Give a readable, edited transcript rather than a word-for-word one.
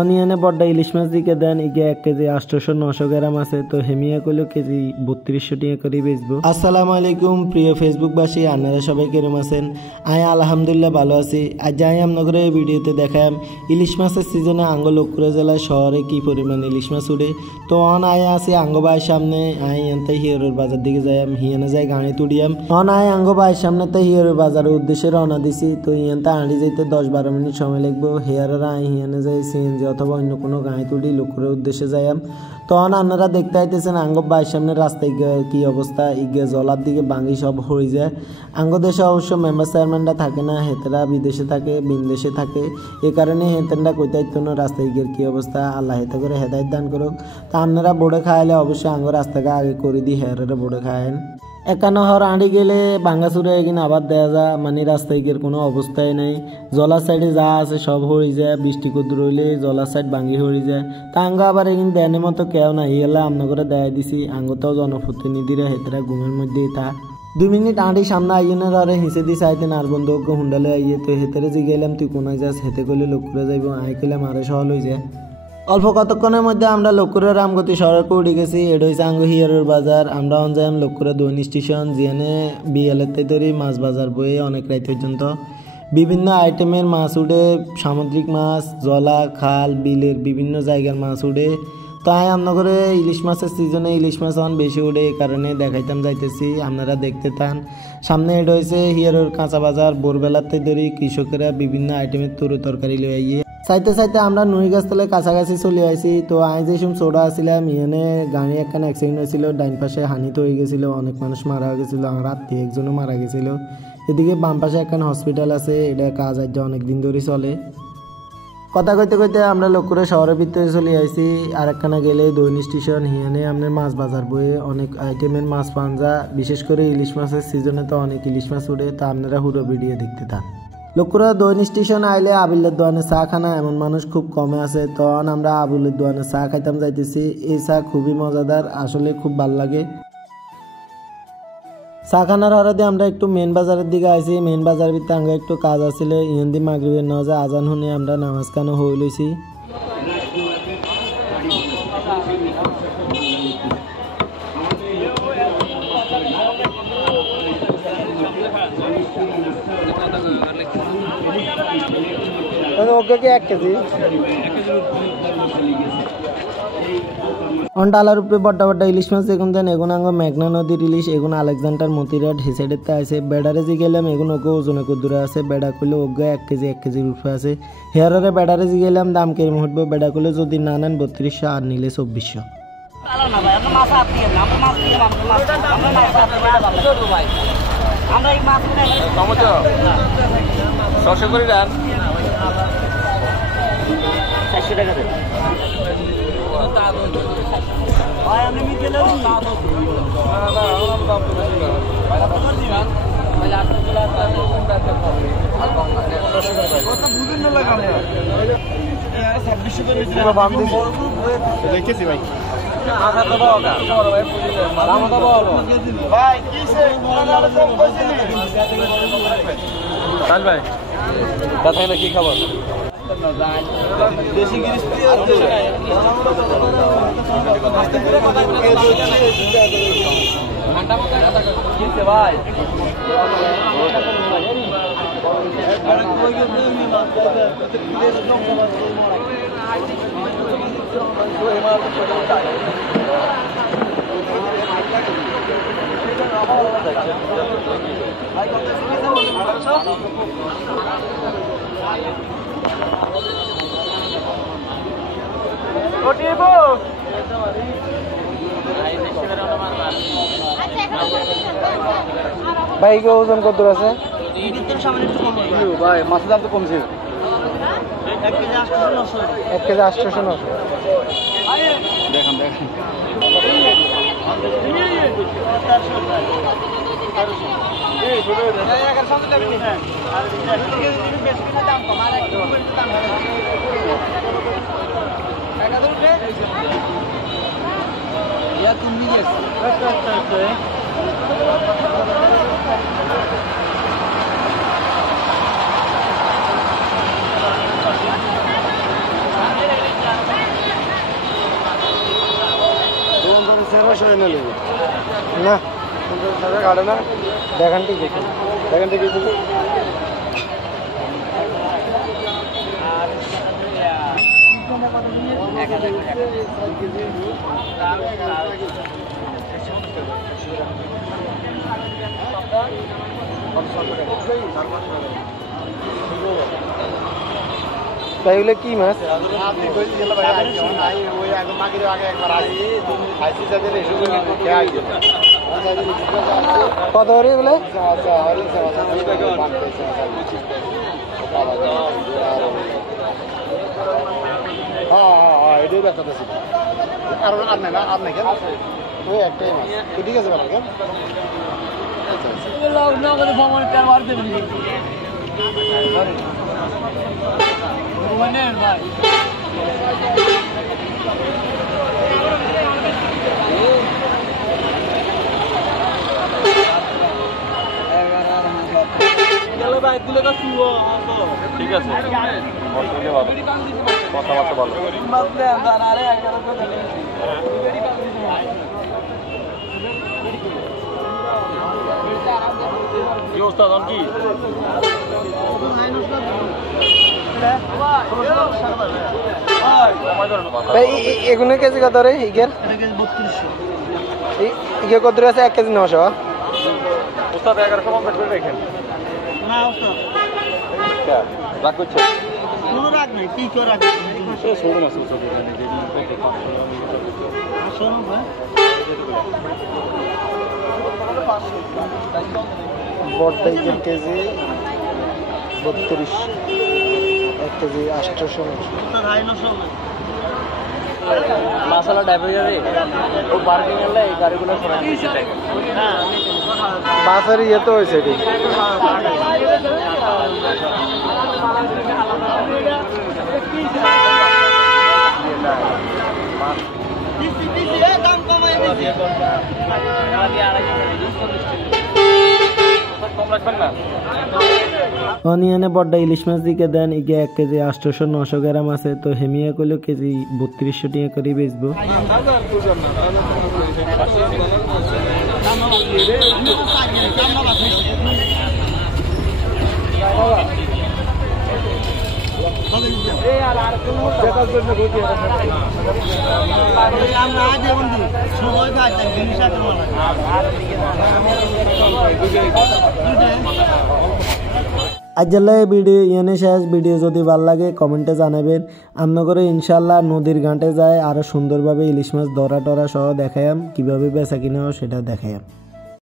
অনিয়নে বড্ডা ইলিশ মাছ দিকে দেন ইগে 1 কেজি 800-900 গ্রাম আছে তো হেমিয়া কইলো কেজি 3200 টাকা করে বেচবো। আসসালামু আলাইকুম প্রিয় ফেসবুকবাসী, আপনারা সবাই কেরম আছেন? আলহামদুলিল্লাহ ভালো আছি। আজ যাই আপনাদের এই ভিডিওতে দেখাম ইলিশ মাছের সিজনে আঙ্গ লক্ষ্মীপুর জেলার শহরে কি পরিমাণ ইলিশ মাছ উঠে। তো আছি আঙ্গ ভাইয়ের সামনে এনতে হিয়ারোর বাজার দিকে যাইম, হিয়ানে যাই গাড়ি তুড়িয়াম আঙ্গ ভাইয়ের সামনে তো হিয়ারোর বাজারের উদ্দেশ্যে রওনা দিছি। তো ইয়েনতে আঁড়ি যাইতে 10-12 মিনিট সময় লাগবো। হেয়ারের হিয়ানে যাই সিএনজি অথবা অন্য কোনো গাড়ি তুলি লক্ষ্মীপুরের উদ্দেশ্যে যাইম। তখন আপনারা দেখতে আইতেছেন আঙ্গ ভাইয়ের সামনে রাস্তায় কি অবস্থা, ইগে জলার দিকে ভাঙি সব হয়ে যায়। আঙ্গ দেশে অবশ্য মেম্বার চেয়ারম্যানরা থাকে না, হেতেরা বিদেশে থাকে বিনদেশে থাকে, এ কারণে হেতেনরা কইতে আইতো না রাস্তায় গিয়ে কি অবস্থা। আল্লাহ হেতে করে হেদায়ত দান করুক। তা আপনারা বোর্ডে খাইলে অবশ্যই আঙ্গ রাস্তাকে আগে করে দিই হেয়ারে বোর্ডে খায়েন। একান্ন হর আঁড়ি গেলে ভাঙ্গাচুরে এগিয়ে আবার দেয়া যা মানে রাস্তায় গিয়ে কোনো অবস্থায় নেই। জলার সাইডে যা আছে সব হয়ে যায়, বৃষ্টি কদ্দুর হইলে জলার সাইড ভাঙ্গি হয়ে যায়। তা আঙ্গ আবার এগিয়ে দেনের মতো কেউ না ইয়েলা আমনা করে দেয়া দিছি। আঙ্গতেও জনপ্রতিনিধিরা হেতরা ঘুমের মধ্যেই তা 2 মিনিট আঁড়ি সামনে আইনের আরে হিসে দি চাইতেন আর বন্ধু হুন্ডালে আইয়ে। তো হেতেরে যে গেলাম তুই কোনায় যাস, হেতে করলে লোক করে যাইব, আই করলে মারে সহল হয়ে যায়। অল্প কতক্ষণের মধ্যে আমরা লক্ষ্মীপুরের রামগতি সড়কে উঠে গেছি। এটা হচ্ছে আঙ্গ হিয়ারের বাজার। আমরা যাইম লক্ষ্মীপুরের দৈনিক স্টেশন, যেখানে বিএলের তৈরি মাছ বাজার বয়ে অনেক রাত পর্যন্ত বিভিন্ন আইটেমের মাছ উঠে, সামুদ্রিক মাছ, জলা খাল বিলের বিভিন্ন জায়গার মাছ উঠে। তাই করে ইলিশ মাছের সিজনে ইলিশ মাছ এখন বেশি উঠে, এই কারণে দেখাইতাম যাইতেছি, আপনারা দেখতে থান। সামনে এটা হয়েছে হিয়ারের কাঁচা বাজার। ভোরবেলাতে ধরি কৃষকেরা বিভিন্ন আইটেমের তরু তরকারি লই আইয়ে। চাইতে চাইতে আমরা নুইগাছতলায় কাছাকাছি চলে আসি। তো যে সময় ছোটা আসছিলাম ইয়েনে গাড়ি একখানে অ্যাক্সিডেন্ট হয়েছিল, ডাইন পাশে হানিতে হয়ে গেছিলো, অনেক মানুষ মারা গেছিলো, আমার আত্মীয় একজনও মারা গেছিলো। এদিকে বাম পাশে একখানে হসপিটাল আছে, এটা কাজ আজ অনেক দিন ধরে চলে। কথা কইতে কইতে আমরা লক্ষ্মীপুর শহরের ভিতরে চলে আসি। আর একখানা গেলে দৈনিক স্টেশন, হিয়ানে আপনার মাছ বাজার বইয়ে অনেক আইটেমের মাছ পান যা, বিশেষ করে ইলিশ মাছের সিজনে তো অনেক ইলিশ মাছ উঠে। তা আপনারা পুরো ভিডিও দেখতে থান। লক্ষ্মীপুর দৈনিক স্টেশন আইলে আবিলের দোকানে চা খানা এমন মানুষ খুব কমে আছে। তখন আমরা আবুলের দোকানে চা খাইতাম যাইতেছি। এই চা খুবই মজাদার, আসলে খুব ভালো লাগে। চা খানার হরাতে আমরা একটু মেন বাজারের দিকে আইছি। মেন বাজারের ভিতরে আমরা একটু কাজ আছিল, ইন্দি মাগরিবের নামাজে আজান শুনে আমরা নামাজ কানো হয়ে লইছি। ওকে কি 1 কেজি ডালার উপরে বড্ডা বড্ডা ইলিশ মাছ এগুন দেন। এগুন আঙ্গ মেঘনা নদীর ইলিশ, এগুন আলেকজান্ডার মতিরাট হিসাইডেতে আছে। বেড়ারে যে গেলাম এগুন ওকে ওজনে কদ্দুরে আছে। বেড়া করলে ওকে 1 কেজির উপরে আছে। হেয়ারে বেড়ারে যে গেলাম দাম কেরম উঠবো, বেড়া করলে যদি না নেন 3200 আর নিলে 2400। কি খাবার দেশি ভাই ভাই ওজন কত আছে? ভাই মাছের দাম তো কমছে, 1 কেজি 800-900। দেখেন না কাটে না দেখান ঠিক দেখেন ঠিক এগুলো কি মাছ? কত করে এগুলো? এটাই দেখা যাচ্ছে আর নাই না আর নাই কেন ওই একটাই মাছ ঠিক আছে কেন ঠিক আছে কথাবার্তা ভালো কি অবস্থা দাম কি এগুলো কেজি কত রে ইগের? ইগে কত আছে? 1 কেজি 900। ওস্তাদ 1100 কমপ্লিট করে রাখেন না ওস্তাদ রাগ করছে কোনো রাগ নাই কি করে রাগ ছোট মাছ ওস্তাদ এখানে যে বড়টা ইগের কেজি 32, 1 কেজি 800 মাসালা ডাইভার যাবে ও পার্কিং এলে এই গাড়িগুলো সরাই দিতে থাকে হ্যাঁ বাসের ইয়ে তো হয়েছে এটি অনিয়নে বড় ইলিশ মাছ দিকে দেন ইগে 1 কেজি 800-900 গ্রাম আছে তো হেমিয়া কইলো কেজি 3200 টাকা করে বেচবো আজকে ভিডিও এনে শেষ ভিডিও যদি ভালো লাগে কমেন্টে জানাবেন আমরা করে ইনশাআল্লাহ নদীর ঘাটে যায় আরো সুন্দরভাবে ইলিশ মাছ ধরা টরা সহ দেখায়াম কিভাবে বেচা কিনা সেটা দেখায়াম।